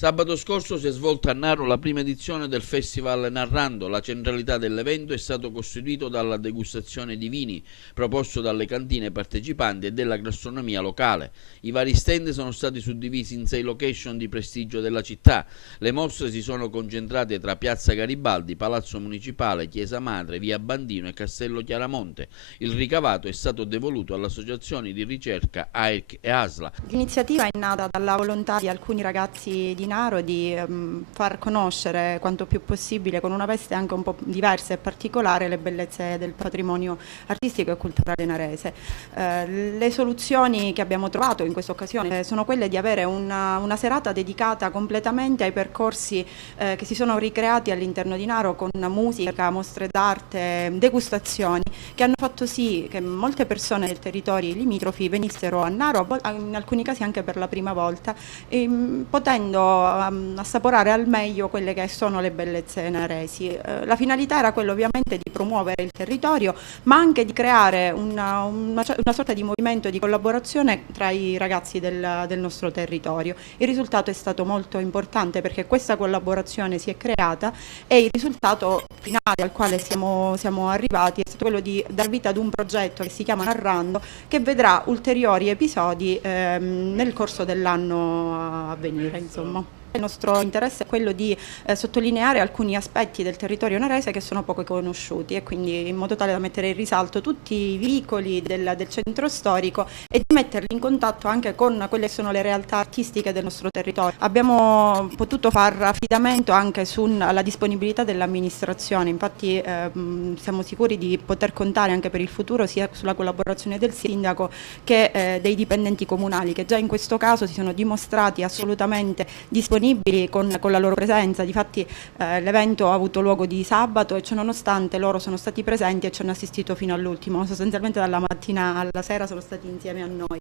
Sabato scorso si è svolta a Naro la prima edizione del Festival Narrando. La centralità dell'evento è stato costituito dalla degustazione di vini proposto dalle cantine partecipanti e della gastronomia locale. I vari stand sono stati suddivisi in 6 location di prestigio della città. Le mostre si sono concentrate tra Piazza Garibaldi, Palazzo Municipale, Chiesa Madre, Via Bandino e Castello Chiaramonte. Il ricavato è stato devoluto alle associazioni di ricerca AIRC e ASLA. L'iniziativa è nata dalla volontà di alcuni ragazzi di Naro di far conoscere quanto più possibile, con una veste anche un po' diversa e particolare, le bellezze del patrimonio artistico e culturale narese. Le soluzioni che abbiamo trovato in questa occasione sono quelle di avere una serata dedicata completamente ai percorsi che si sono ricreati all'interno di Naro, con musica, mostre d'arte, degustazioni, che hanno fatto sì che molte persone del territorio limitrofi venissero a Naro, in alcuni casi anche per la prima volta, potendo assaporare al meglio quelle che sono le bellezze naresi. La finalità era quella ovviamente di promuovere il territorio, ma anche di creare una sorta di movimento di collaborazione tra i ragazzi del nostro territorio. Il risultato è stato molto importante perché questa collaborazione si è creata e il risultato finale al quale siamo arrivati è stato quello di dar vita ad un progetto che si chiama Narrando, che vedrà ulteriori episodi nel corso dell'anno a venire, insomma. Il nostro interesse è quello di sottolineare alcuni aspetti del territorio narese che sono poco conosciuti, e quindi in modo tale da mettere in risalto tutti i vicoli del centro storico e di metterli in contatto anche con quelle che sono le realtà artistiche del nostro territorio. Abbiamo potuto far affidamento anche sulla disponibilità dell'amministrazione, infatti siamo sicuri di poter contare anche per il futuro sia sulla collaborazione del sindaco che dei dipendenti comunali, che già in questo caso si sono dimostrati assolutamente disponibili con la loro presenza. Difatti l'evento ha avuto luogo di sabato e ciononostante loro sono stati presenti e ci hanno assistito fino all'ultimo, sostanzialmente dalla mattina alla sera sono stati insieme a noi.